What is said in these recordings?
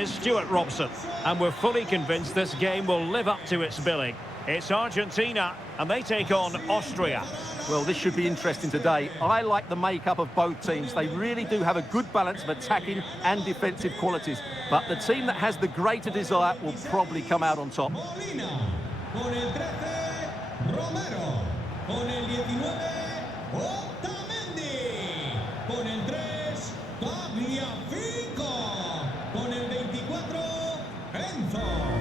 is Stuart Robson, and we're fully convinced this game will live up to its billing. It's Argentina, and they take on Austria. Well, this should be interesting today. I like the makeup of both teams. They really do have a good balance of attacking and defensive qualities. But the team that has the greater desire will probably come out on top. Molina, con el 13, Romero, con el 19, Otamendi, con el 3, Tagliafico, con el 24, Enzo.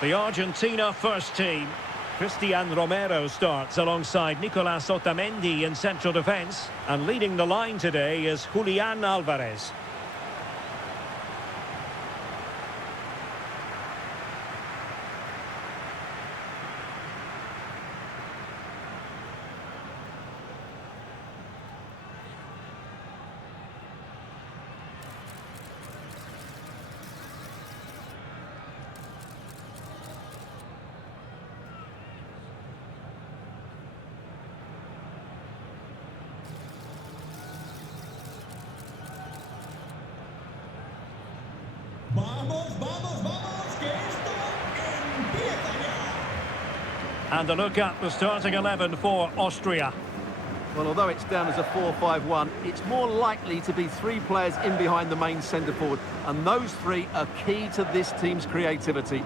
The Argentina first team. Cristian Romero starts alongside Nicolas Otamendi in central defence. And leading the line today is Julian Alvarez. Vamos, vamos, vamos, que esto empieza ya. And a look at the starting 11 for Austria. Well, although it's down as a 4-5-1, it's more likely to be 3 players in behind the main centre-forward. And those 3 are key to this team's creativity.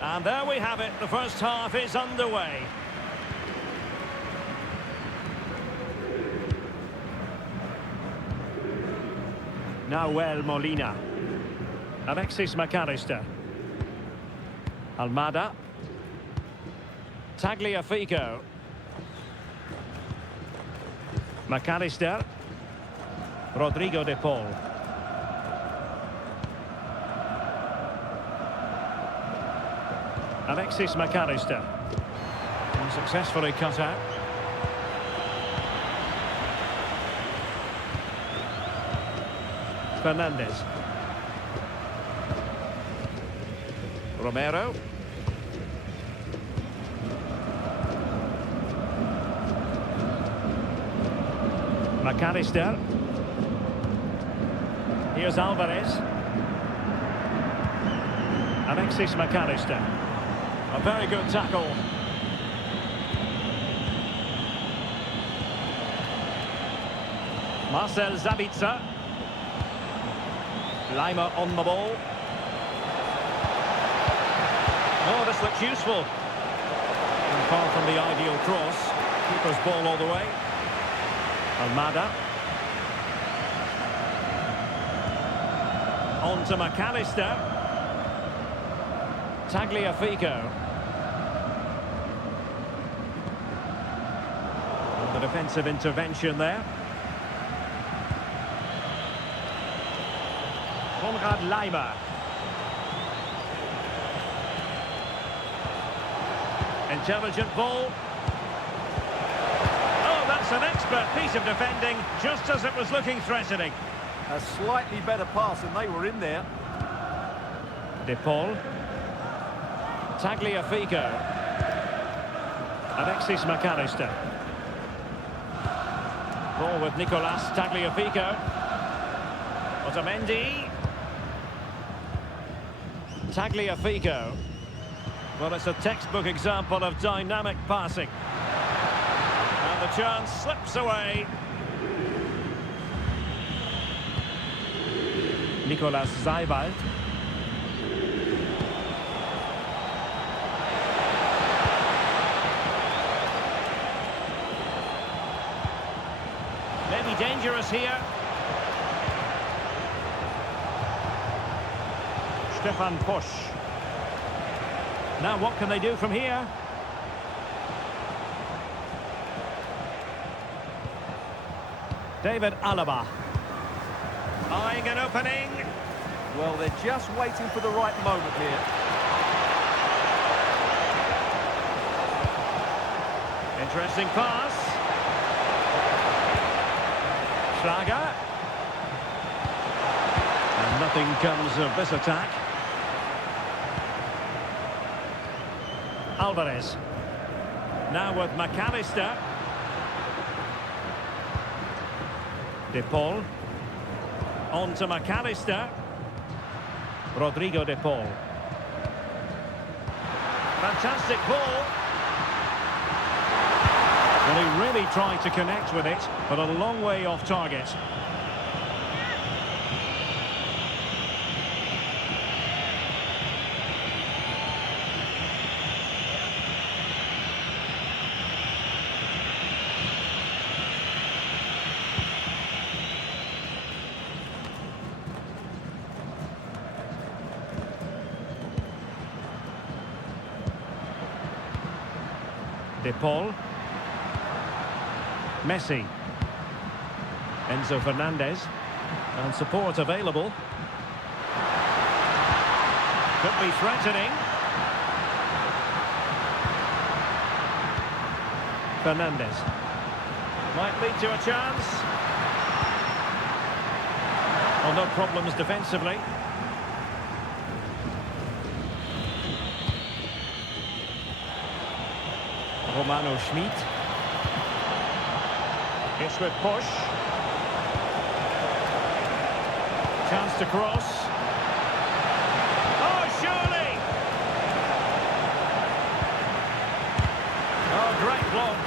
And there we have it. The first half is underway. Nahuel Molina. Alexis McAllister. Almada. Tagliafico. McAllister. Rodrigo de Paul. Alexis McAllister. Successfully cut out. Fernandez. Romero. McAllister. Here's Alvarez. Alexis McAllister. A very good tackle. Marcel Sabitzer. Lima on the ball. Oh, this looks useful. And far from the ideal cross. Keeper's ball all the way. Almada. On to McAllister. Tagliafico. The defensive intervention there. Konrad Laimer. Intelligent ball. Oh, that's an expert piece of defending, just as it was looking threatening. A slightly better pass and they were in there. De Paul. Tagliafico. Alexis McAllister. Ball with Nicolas Tagliafico. Otamendi. Tagliafico. Well, it's a textbook example of dynamic passing. And the chance slips away. Nicolas Seiwald. Maybe dangerous here. Stefan Pusch. Now what can they do from here? David Alaba. Eyeing an opening. Well, they're just waiting for the right moment here. Interesting pass. Schlager. And nothing comes of this attack. Alvarez. Now with McAllister. De Paul. On to McAllister. Rodrigo De Paul. Fantastic ball. Well, he really tried to connect with it, but a long way off target. De Paul. Messi. Enzo Fernandez. And support available. Could be threatening. Fernandez. Might lead to a chance. Oh, no problems defensively. Romano Schmid. It's with Pusch. Chance to cross. Oh, surely! Oh, great block.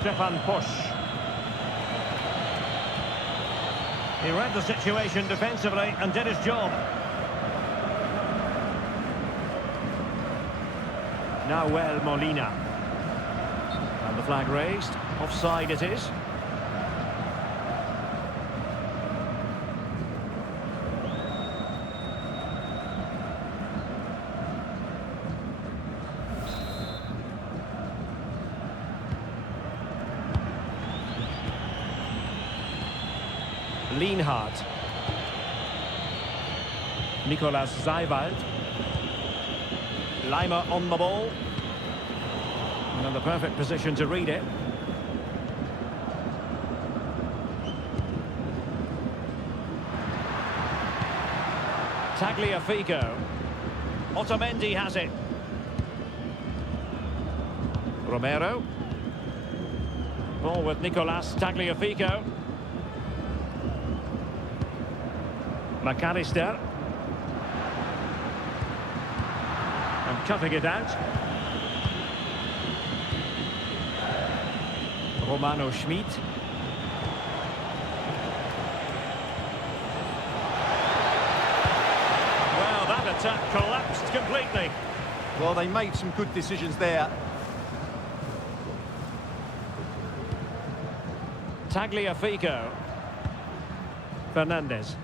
Stefan Pusch. He read the situation defensively and did his job. Nahuel Molina. And the flag raised. Offside it is. Lienhardt. Nicolas Seiwald. Leimer on the ball. And in the perfect position to read it. Tagliafico. Otamendi has it. Romero. Ball with Nicolas Tagliafico. McAllister. And cutting it out. Romano Schmid. Well, that attack collapsed completely. Well, they made some good decisions there. Tagliafico. Fernandez.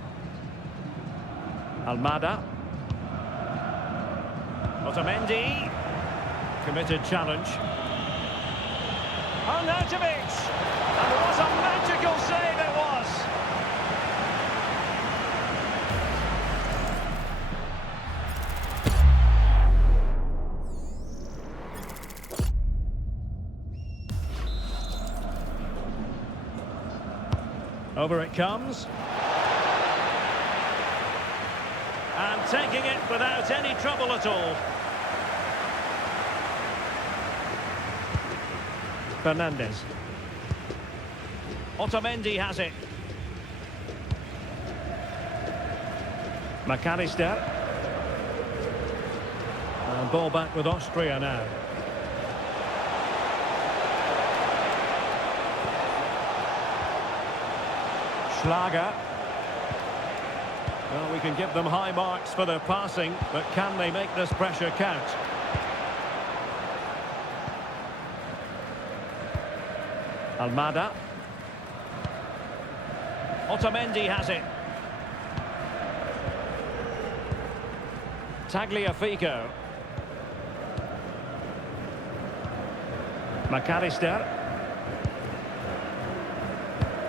Almada. Otamendi. Committed challenge. Arnautovic! And what a magical save it was! Over it comes. And taking it without any trouble at all. Fernandez. Otamendi has it. McAllister. And ball back with Austria now. Schlager. Well, we can give them high marks for their passing, but can they make this pressure count? Almada. Otamendi has it. Tagliafico. McAllister.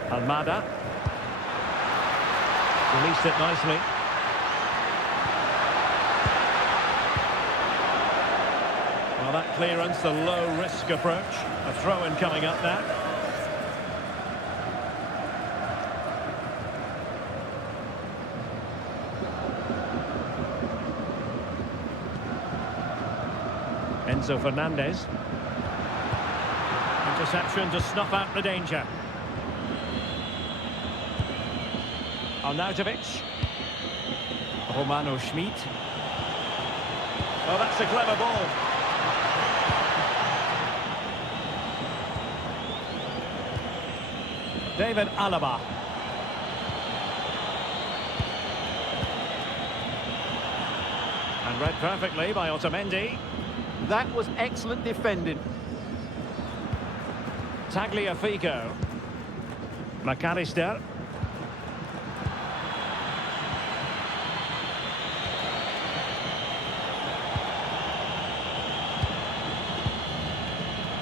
Almada. Released it nicely. Well, that clearance, the low-risk approach. A throw-in coming up now. Enzo Fernandez. Interception to snuff out the danger. Arnautovic. Romano Schmid. Oh, that's a clever ball. David Alaba. And read perfectly by Otamendi. That was excellent defending. Tagliafico. McAllister.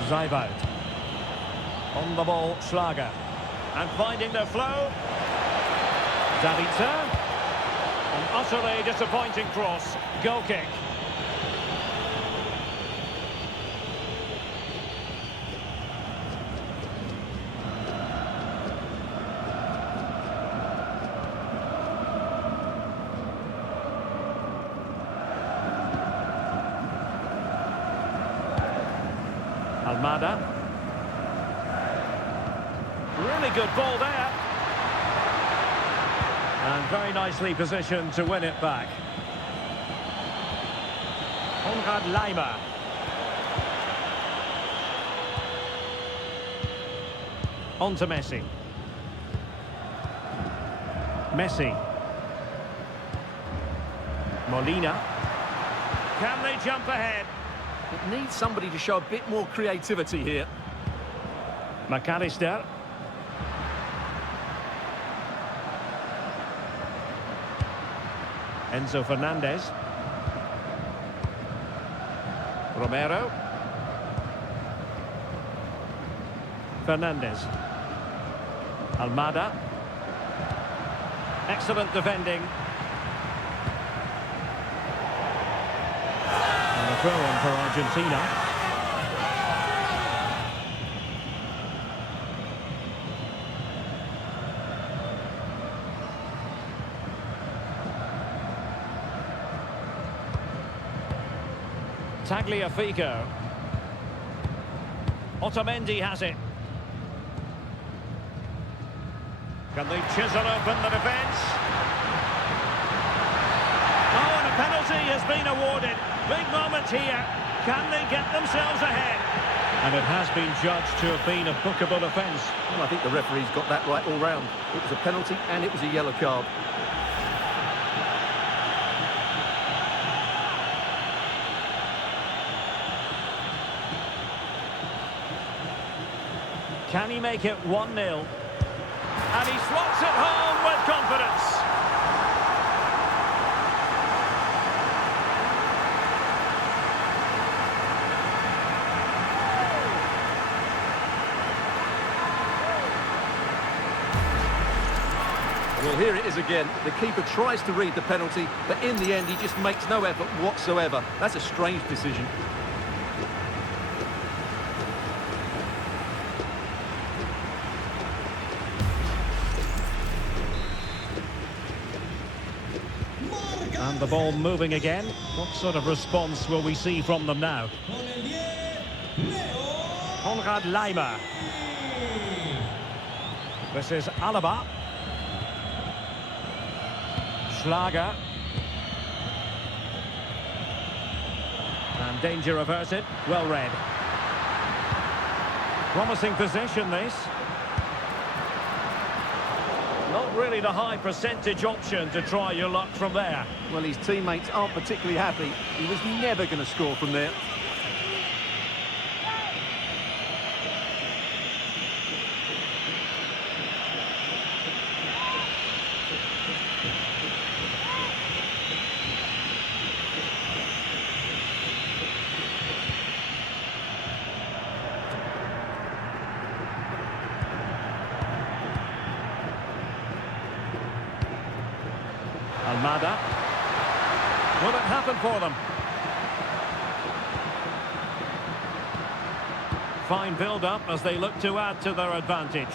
Zaibout. On the ball, Schlager. And finding the flow. Davica. An utterly disappointing cross. Goal kick. Almada. Really good ball there. And very nicely positioned to win it back. Konrad Laimer. On to Messi. Messi. Molina. Can they jump ahead? It needs somebody to show a bit more creativity here. McAllister. Enzo Fernandez. Romero. Fernandez. Almada. Excellent defending. And a throw on for Argentina. Tagliafico. Otamendi has it. Can they chisel open the defence? Oh, and a penalty has been awarded. Big moment here. Can they get themselves ahead? And it has been judged to have been a bookable offence. Well, I think the referee's got that right all round. It was a penalty and it was a yellow card. Can he make it 1-0? And he slots it home with confidence. Well, here it is again. The keeper tries to read the penalty, but in the end, he just makes no effort whatsoever. That's a strange decision. And the ball moving again. What sort of response will we see from them now? Konrad Laimer. This is Alaba. Schlager. And danger averted. Well read. Promising position, this. Not really the high percentage option to try your luck from there. Well, his teammates aren't particularly happy. He was never going to score from there. Almada. Will it happen for them? Fine build-up as they look to add to their advantage.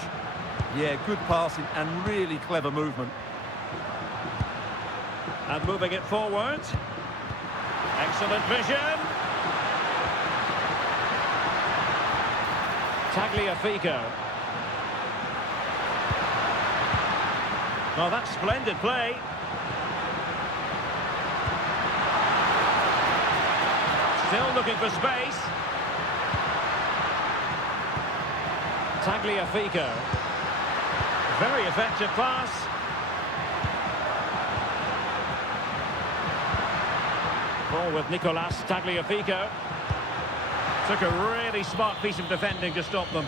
Yeah, good passing and really clever movement. And moving it forward. Excellent vision. Tagliafico. Well, that's splendid play. Still looking for space. Tagliafico. Very effective pass. Ball with Nicolas Tagliafico. Took a really smart piece of defending to stop them.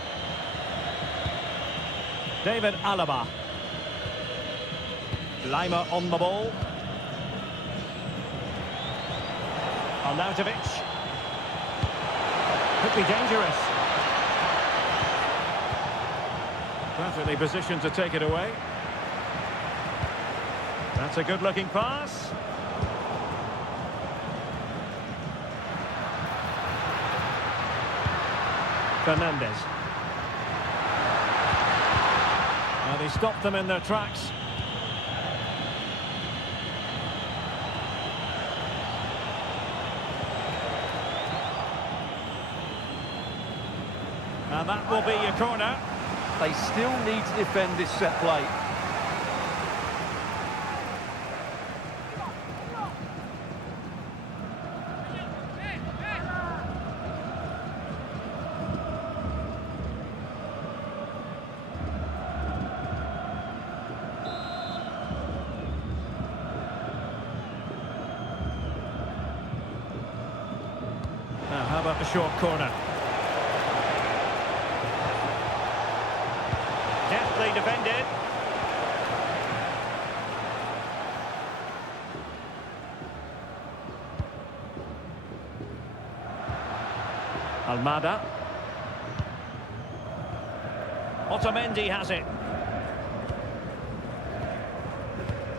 David Alaba. Lima on the ball. Arnautovic. Could be dangerous. Perfectly positioned to take it away. That's a good-looking pass. Fernandez. Well, they stopped them in their tracks. And that will be your corner. They still need to defend this set play. Now, how about the short corner? Deftly defended. Almada. Otamendi has it.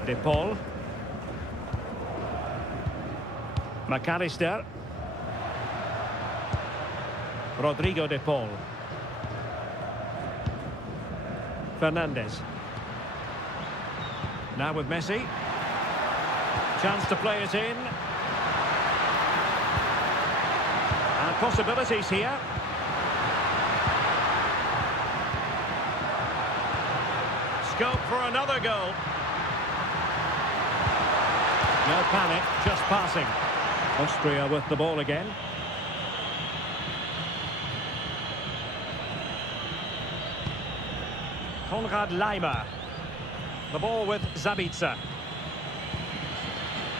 De Paul. McAllister. Rodrigo De Paul. Fernandez. Now with Messi. Chance to play it in. And possibilities here. Scope for another goal. No panic, just passing. Austria with the ball again. Konrad Lima. The ball with Zabitzer.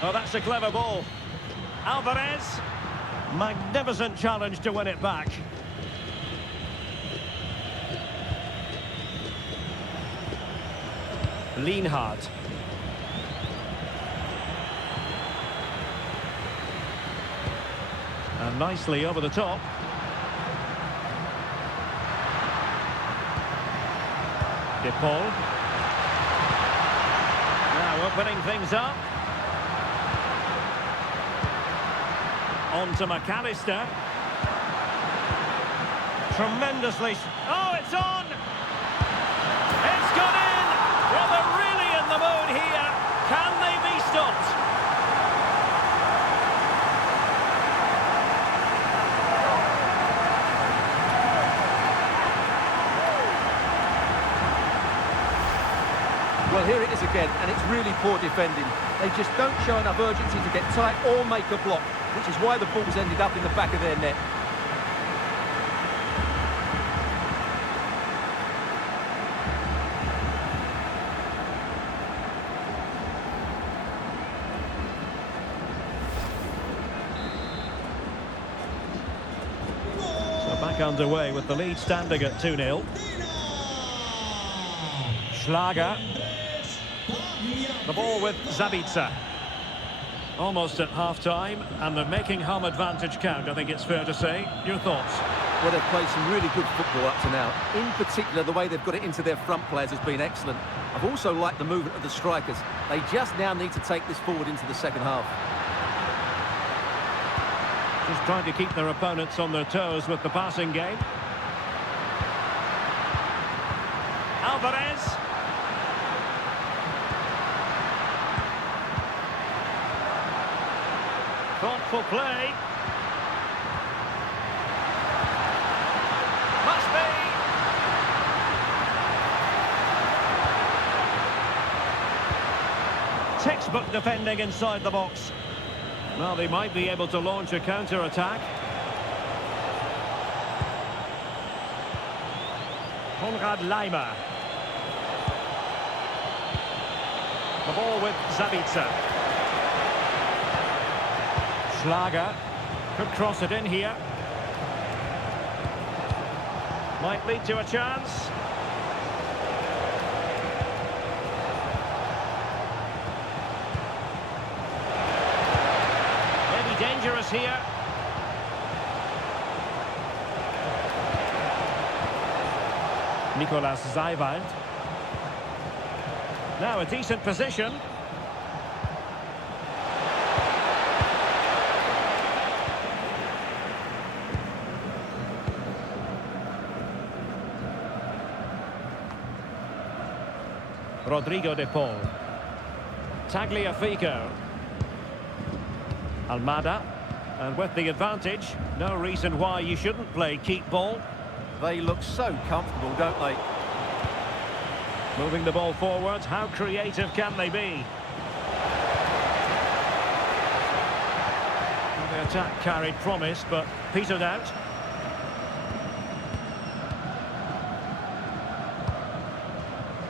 Oh, that's a clever ball. Alvarez. Magnificent challenge to win it back. Lienhard. And nicely over the top. De Paul. Now opening things up. On to McAllister. Tremendously. Oh, it's on! It's gone in! Well, they're really in the mood here. Can they be stopped? Well, here it is again, and it's really poor defending. They just don't show enough urgency to get tight or make a block, which is why the ball's ended up in the back of their net. So back underway with the lead standing at 2-0. Schlager. The ball with Zabitzer. Almost at half-time, and they're making home advantage count, I think it's fair to say. Your thoughts? Well, they've played some really good football up to now. In particular, the way they've got it into their front players has been excellent. I've also liked the movement of the strikers. They just now need to take this forward into the second half. Just trying to keep their opponents on their toes with the passing game. Alvarez. Thoughtful play. Must be. Textbook defending inside the box. Well, they might be able to launch a counter-attack. Konrad Laimer. The ball with Zabitzer. Schlager could cross it in here. Might lead to a chance. Maybe dangerous here. Nicolas Zeiwald. Now a decent position. Rodrigo de Paul. Tagliafico. Almada. And with the advantage, no reason why you shouldn't play keep ball. They look so comfortable, don't they? Moving the ball forward, how creative can they be? Well, the attack carried promise, but petered out.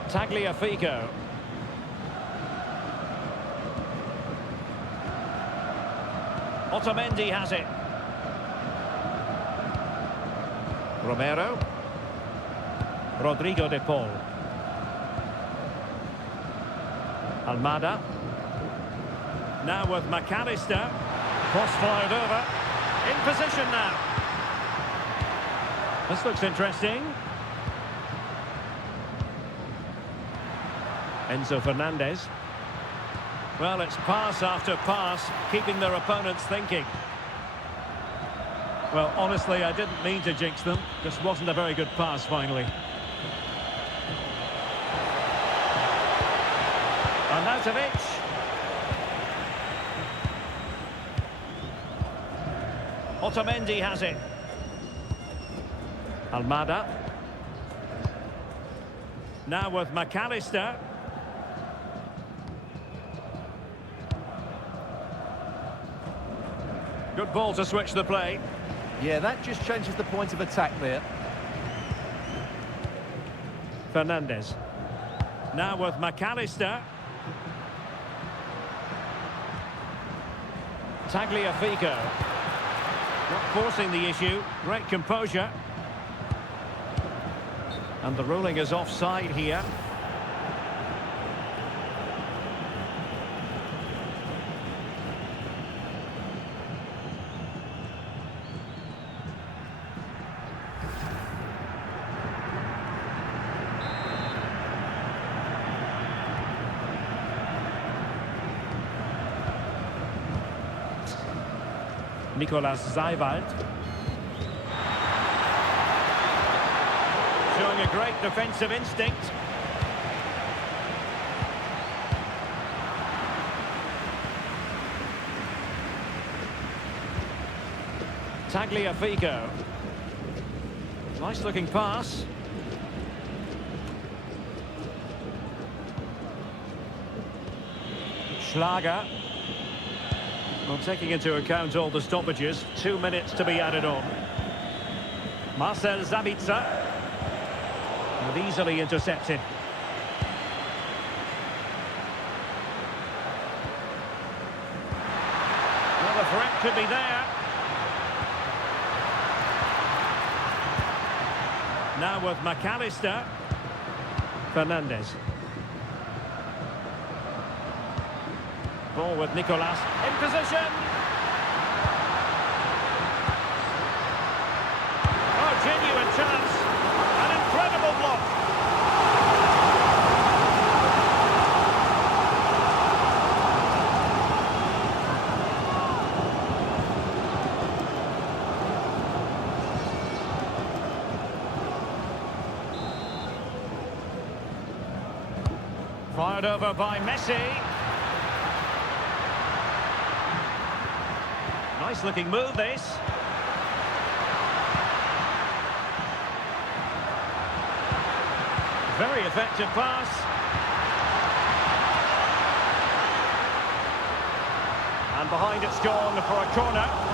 Tagliafico. Otamendi has it. Romero. Rodrigo de Paul. Almada. Now with McAllister. Cross fired over. In position now. This looks interesting. Enzo Fernandez. Well, it's pass after pass, keeping their opponents thinking. Well, honestly, I didn't mean to jinx them. Just wasn't a very good pass, finally. Arnautovic. Otamendi has it. Almada. Now with McAllister. Good ball to switch the play. Yeah, that just changes the point of attack there. Fernandez. Now with McAllister. Tagliafico. Not forcing the issue. Great composure. And the ruling is offside here. Nicolas Zeiwald. Showing a great defensive instinct. Tagliafico. Nice looking pass. Schlager. Well, taking into account all the stoppages, 2 minutes to be added on. Marcel Zabitzer. And easily intercepted. Well, the threat could be there. Now with McAllister. Fernandez. Ball with Nicolas. In position. Oh, Fired over by Messi. Nice looking move, this. Very effective pass. And behind it's gone for a corner.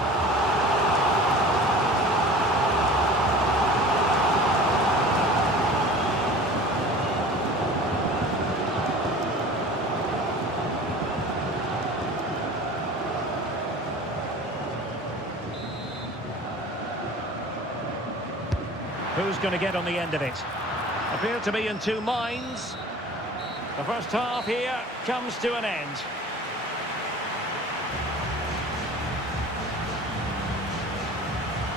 Who's going to get on the end of it? Appear to be in two minds. The first half here comes to an end.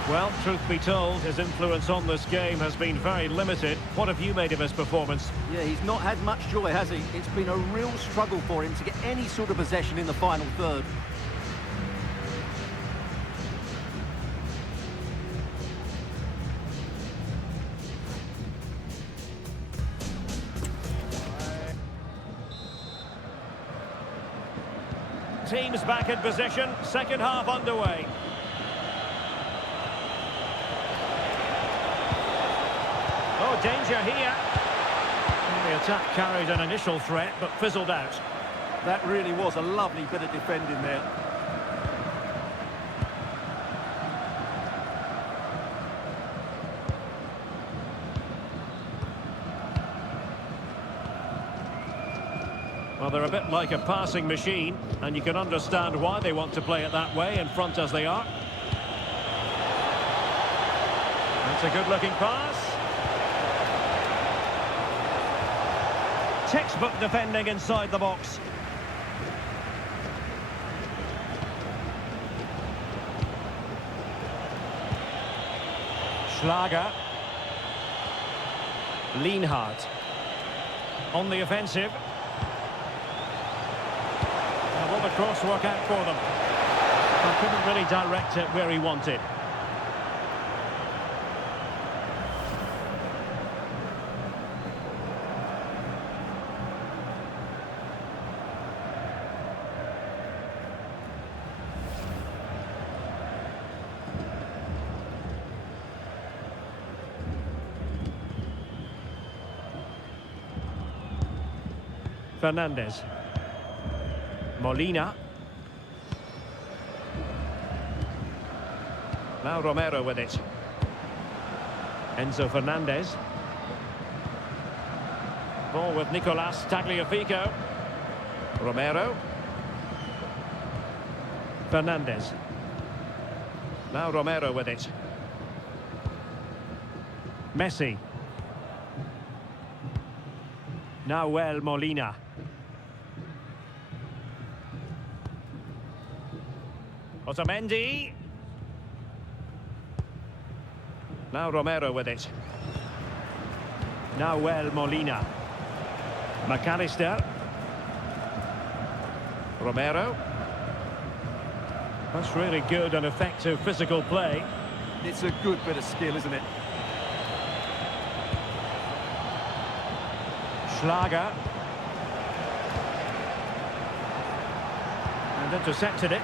Well, truth be told, his influence on this game has been very limited. What have you made of his performance? Yeah, he's not had much joy, has he? It's been a real struggle for him to get any sort of possession in the final third. Teams back in position, second half underway. Oh, danger here. The attack carried an initial threat, but fizzled out. That really was a lovely bit of defending there. Well, they're a bit like a passing machine, and you can understand why they want to play it that way, in front as they are. That's a good-looking pass. Textbook defending inside the box. Schlager. Lienhardt. On the offensive. Will the cross work out for them? But couldn't really direct it where he wanted. Fernandez. Molina. Now Romero with it. Enzo Fernandez. Ball with Nicolas Tagliafico. Romero. Fernandez. Now Romero with it. Messi. Nahuel Molina. Otamendi. Now Romero with it. Nahuel Molina. McAllister. Romero. That's really good and effective physical play. It's a good bit of skill, isn't it? Schlager. And intercepted it.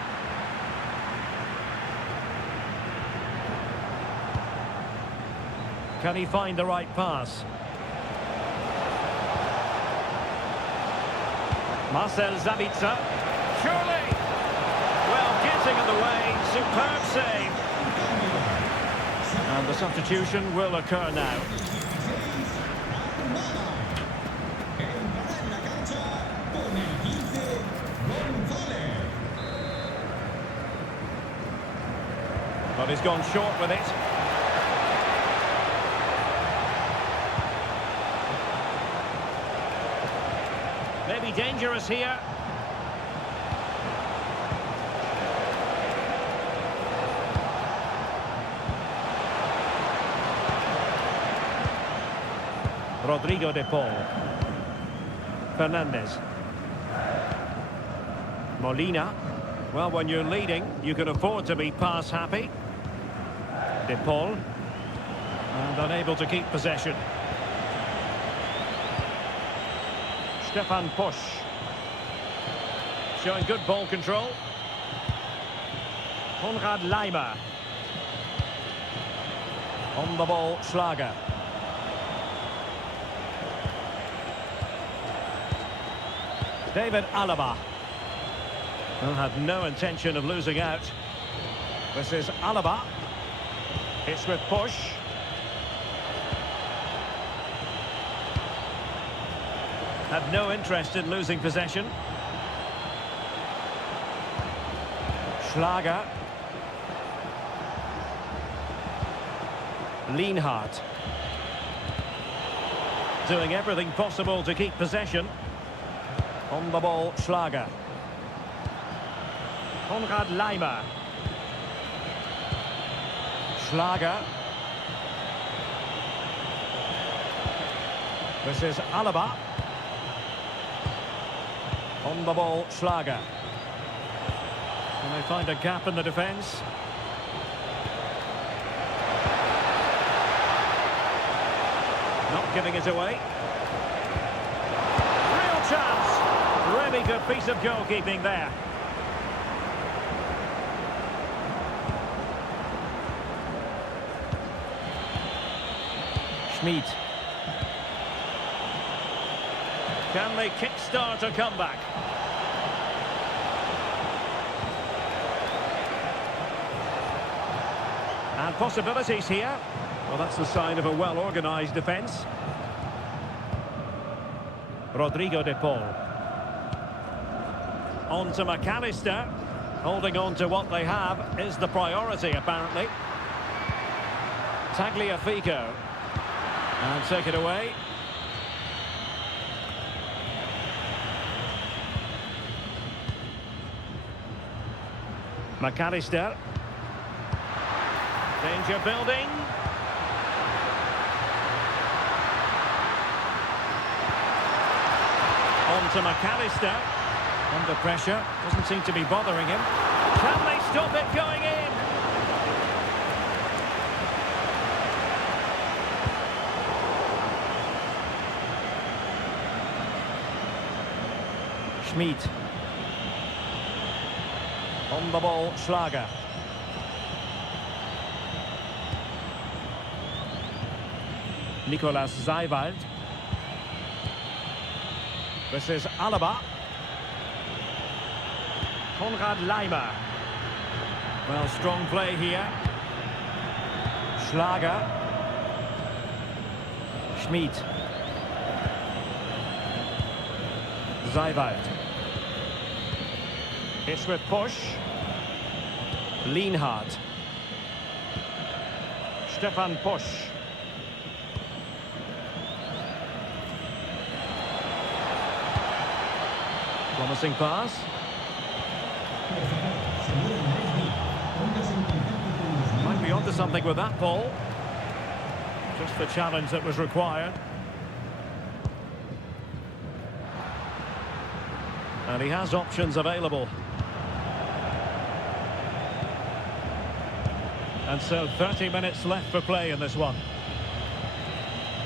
Can he find the right pass? Marcel Sabitzer. Surely! Well, getting in the way. Superb save. And the substitution will occur now. But he's gone short with it. Maybe dangerous here. Rodrigo de Paul. Fernandez. Molina. Well, when you're leading, you can afford to be pass happy. De Paul. And unable to keep possession. Stefan Pusch. Showing good ball control. Konrad Leimer. On the ball, Schlager. David Alaba. Who had no intention of losing out. This is Alaba. It's with Pusch. Had no interest in losing possession. Schlager. Lienhardt. Doing everything possible to keep possession. On the ball, Schlager. Konrad Leimer. Schlager. This is Alaba. On the ball, Schlager. Can they find a gap in the defence? Not giving it away. Real chance. Really good piece of goalkeeping there. Schmid. Can they kickstart a comeback? And possibilities here. Well, that's the sign of a well-organised defence. Rodrigo de Paul. On to McAllister. Holding on to what they have is the priority, apparently. Tagliafico. And take it away. McAllister. Danger building. On to McAllister. Under pressure. Doesn't seem to be bothering him. Can they stop it going in? Schmid. On the ball, Schlager. Nicolas Seiwald. This is Alaba. Konrad Leimer. Well, strong play here. Schlager. Schmid. Seiwald. It's with Pusch. Lienhardt. Stefan Pusch. Promising pass. Might be onto something with that ball. Just the challenge that was required. And he has options available. And so 30 minutes left for play in this one.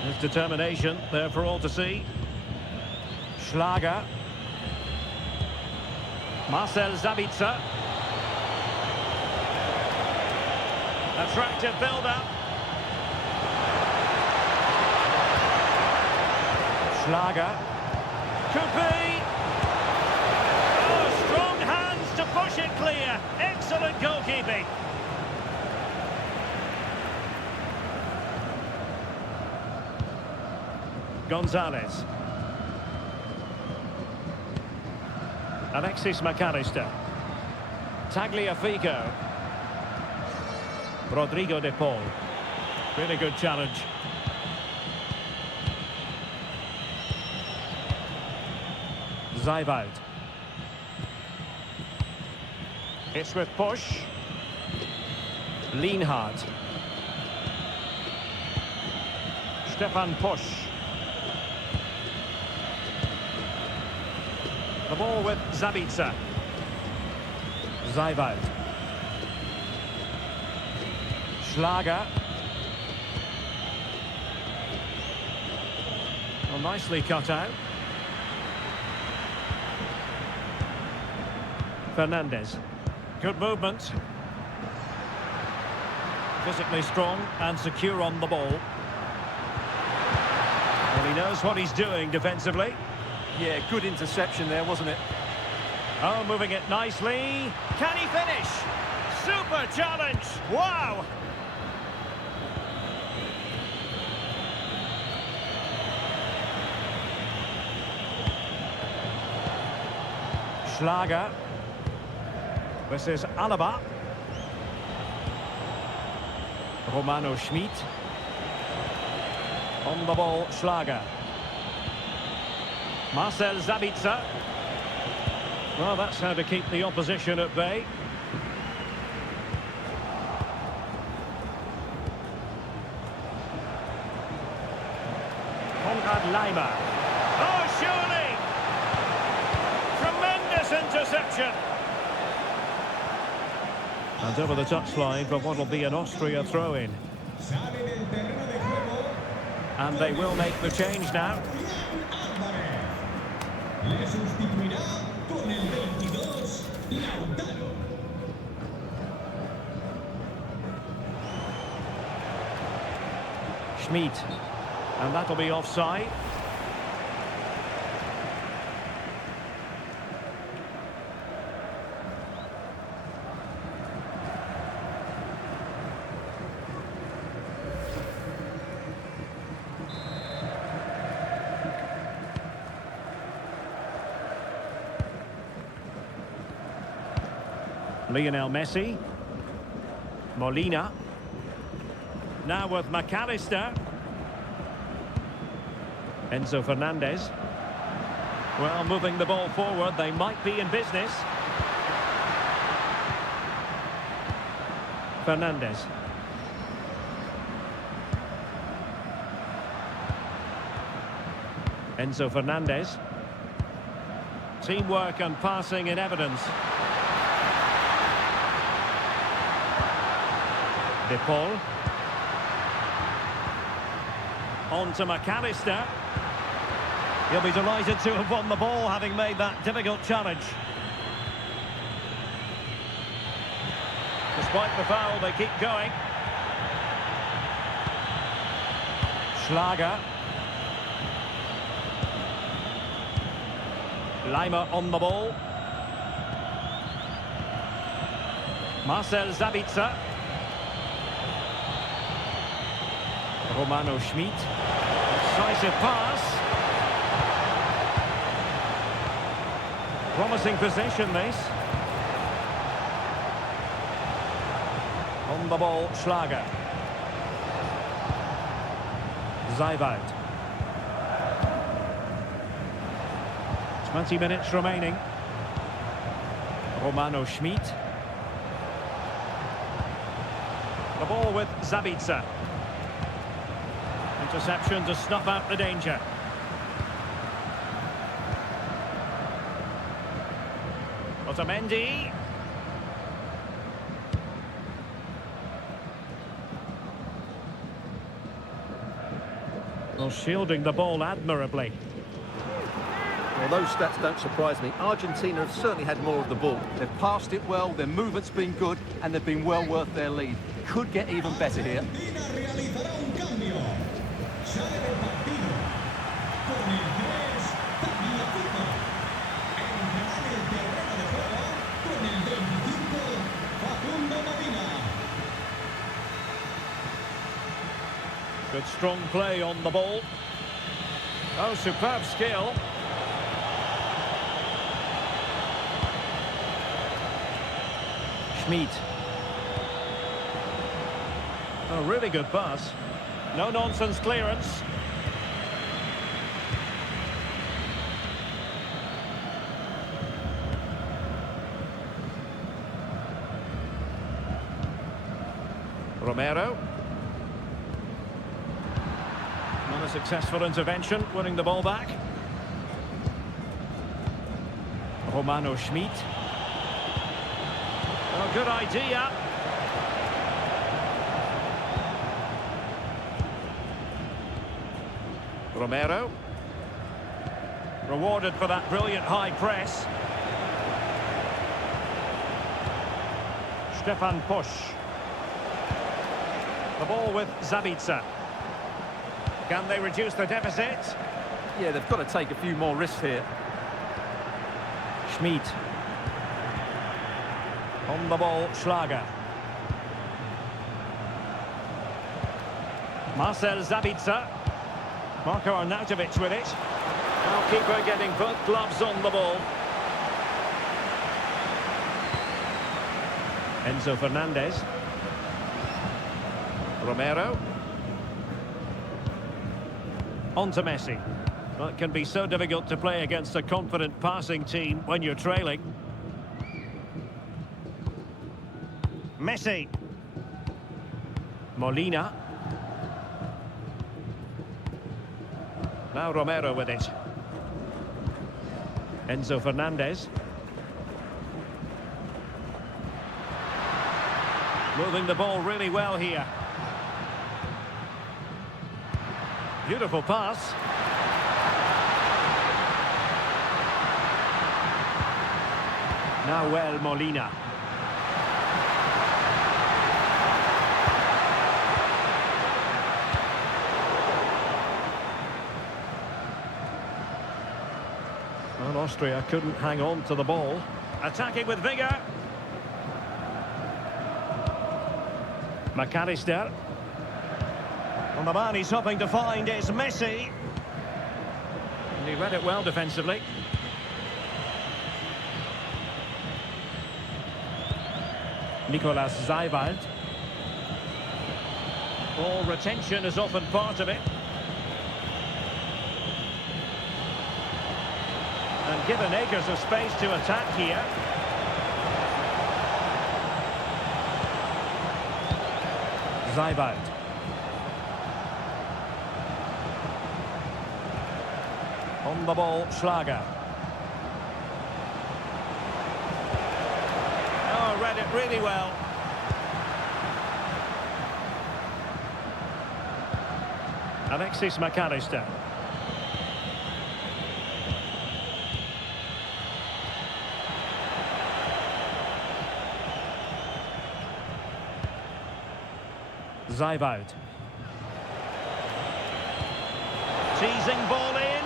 His determination there for all to see. Schlager. Marcel Sabitzer. Attractive build-up. Schlager. Could be. Oh, strong hands to push it clear. Excellent goalkeeping. Gonzalez. Alexis McAllister. Tagliafico. Rodrigo de Paul. Really good challenge. Seiwald. It's with Pusch. Lienhardt. Stefan Pusch. The ball with Sabitzer. Seiwald. Schlager. Well, nicely cut out. Fernandez. Good movement. Physically strong and secure on the ball. Well, he knows what he's doing defensively. Yeah, good interception there, wasn't it? Oh, moving it nicely. Can he finish? Super challenge. Wow. Schlager. This is Alaba. Romano Schmid. On the ball, Schlager. Marcel Sabitzer. Well, that's how to keep the opposition at bay. Konrad Laimer. Oh, surely! Tremendous interception! And over the touchline for what will be an Austria throw-in. Sale del terreno de juego. And they will make the change now. Le sustituirá con el 22, Lautaro. Schmid. And that'll be offside. Lionel Messi. Molina. Now with McAllister. Enzo Fernandez. Well, moving the ball forward, they might be in business. Fernandez. Enzo Fernandez. Teamwork and passing in evidence. De Paul. On to McAllister. He'll be delighted to have won the ball, having made that difficult challenge. Despite the foul, they keep going. Schlager. Laimer on the ball. Marcel Sabitzer. Romano Schmid. Decisive pass. Promising possession, this. On the ball, Schlager. Zaiwald. 20 minutes remaining. Romano Schmid. The ball with Sabitzer. Interception to snuff out the danger. Otamendi. Well, shielding the ball admirably. Well, those stats don't surprise me. Argentina have certainly had more of the ball. They've passed it well, their movement's been good, and they've been well worth their lead. Could get even better here. Argentina realizará un cambio. Sale del partido con el 3, Tagliafico. Entrará en el terreno de juego con el 25, Facundo Medina. Good strong play on the ball. Oh, superb skill. Schmid. Oh, really good pass. No-nonsense clearance. Romero. Not a successful intervention, winning the ball back. Romano Schmid. Oh, good idea. Romero. Rewarded for that brilliant high press. Stefan Push. The ball with Zabitzer. Can they reduce the deficit? Yeah, they've got to take a few more risks here. Schmid. On the ball, Schlager. Marcel Zabitzer. Marko Arnautovic with it. Now keeper getting both gloves on the ball. Enzo Fernandez. Romero. On to Messi. Well, it can be so difficult to play against a confident passing team when you're trailing. Messi. Molina. Now Romero with it. Enzo Fernandez. Moving the ball really well here. Beautiful pass. Now Molina. Well, Austria couldn't hang on to the ball. Attacking with vigour. McAllister. And the man he's hoping to find is Messi. And he read it well defensively. Nicolas Zeiwald. Ball retention is often part of it. And given acres of space to attack here. Zeiwald. On the ball, Schlager. Oh, read it really well. Alexis McAllister. Zeiwald. Teasing ball in.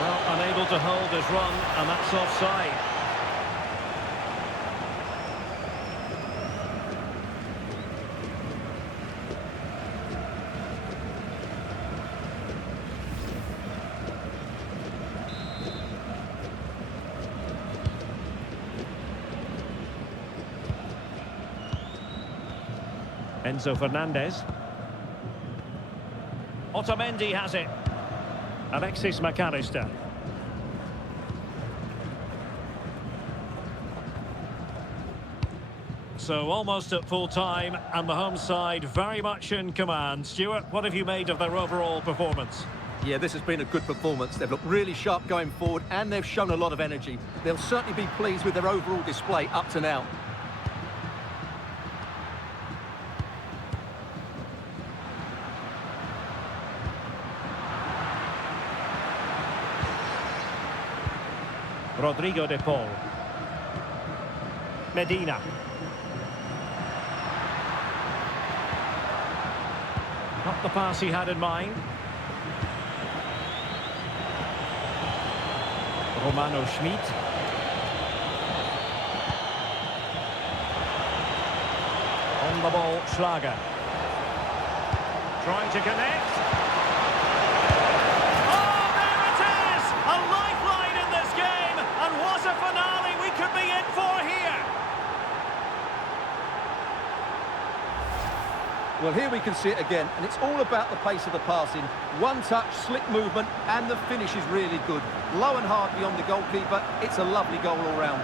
Well, unable to hold his run, and that's offside. Enzo Fernandez. Otamendi has it. Alexis McAllister. So almost at full time, and the home side very much in command. Stuart, what have you made of their overall performance? Yeah, this has been a good performance. They've looked really sharp going forward, and they've shown a lot of energy. They'll certainly be pleased with their overall display up to now. Rodrigo de Paul. Medina. Not the pass he had in mind. Romano Schmid. On the ball, Schlager. Trying to connect. Oh, there it is! A lifeline in this game, and what a finale we could be in for here! Well, here we can see it again, and it's all about the pace of the passing. One touch, slick movement, and the finish is really good. Low and hard beyond the goalkeeper. It's a lovely goal all round.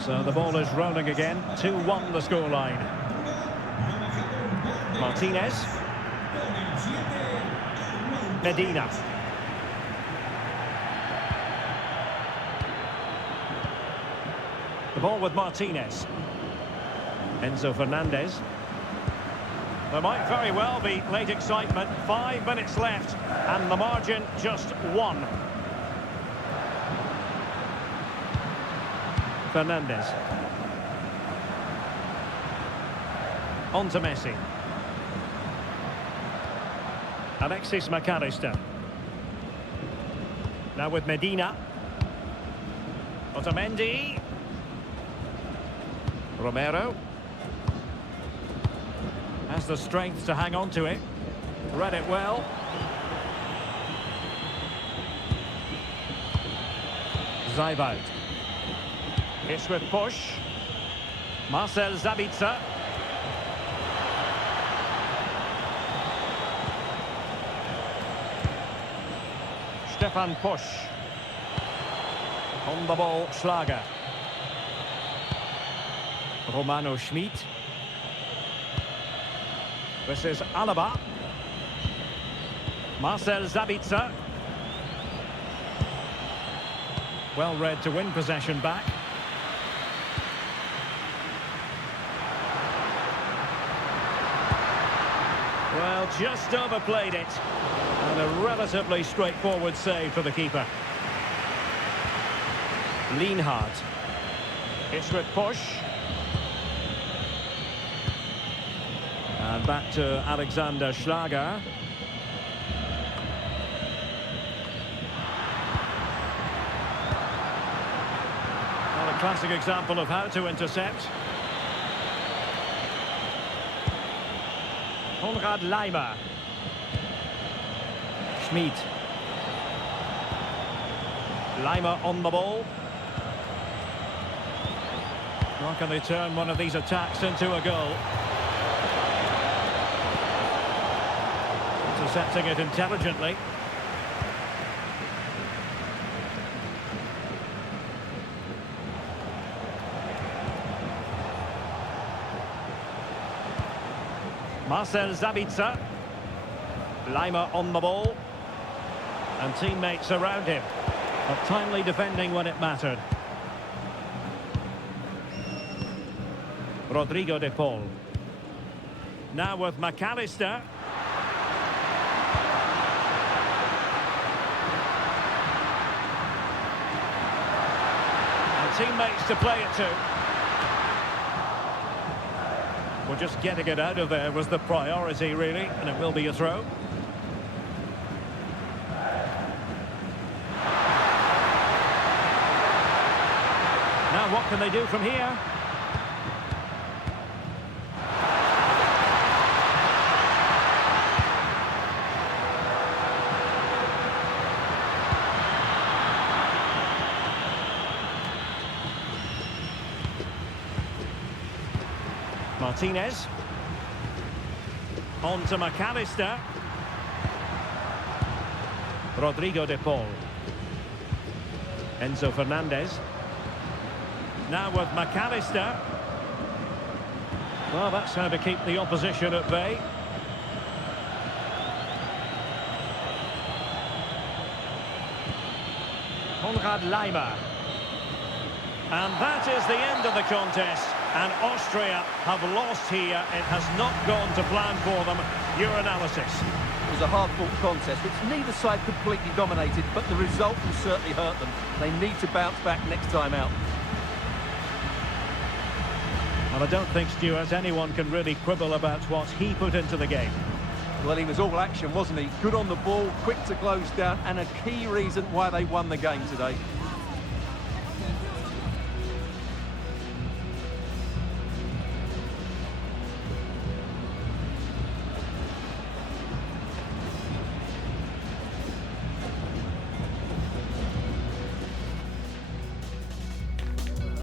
So the ball is rolling again. 2-1 the scoreline. Martinez. Medina. The ball with Martinez. Enzo Fernandez. There might very well be late excitement. 5 minutes left, and the margin just 1. Fernandez. On to Messi. Alexis McAllister. Now with Medina. Otamendi. Romero. Has the strength to hang on to it. Read it well. Zajbald. It's with push. Marcel Sabitzer. Stefan Pusch. On the ball, Schlager. Romano Schmid. This is Alaba. Marcel Sabitzer. Well read to win possession back. Well, just overplayed it. And a relatively straightforward save for the keeper. Lienhard. It's with push. And back to Alexander Schlager. Well, a classic example of how to intercept. Konrad Laimer. Schmid. Laimer on the ball. How can they turn one of these attacks into a goal? Intercepting it intelligently. Marcel Sabitzer. Laimer on the ball. And teammates around him. But timely defending when it mattered. Rodrigo de Paul. Now with McAllister. And teammates to play it to. Well, just getting it out of there was the priority, really, and it will be a throw. Now what can they do from here? Martinez. On to McAllister. Rodrigo de Paul. Enzo Fernandez. Now with McAllister. Well, that's how to keep the opposition at bay. Konrad Laimer. And that is the end of the contest. And Austria have lost here. It has not gone to plan for them. Your analysis. It was a hard-fought contest, which neither side completely dominated, but the result will certainly hurt them. They need to bounce back next time out. Well, I don't think, Stuart, anyone can really quibble about what he put into the game. Well, he was all action, wasn't he? Good on the ball, quick to close down, and a key reason why they won the game today.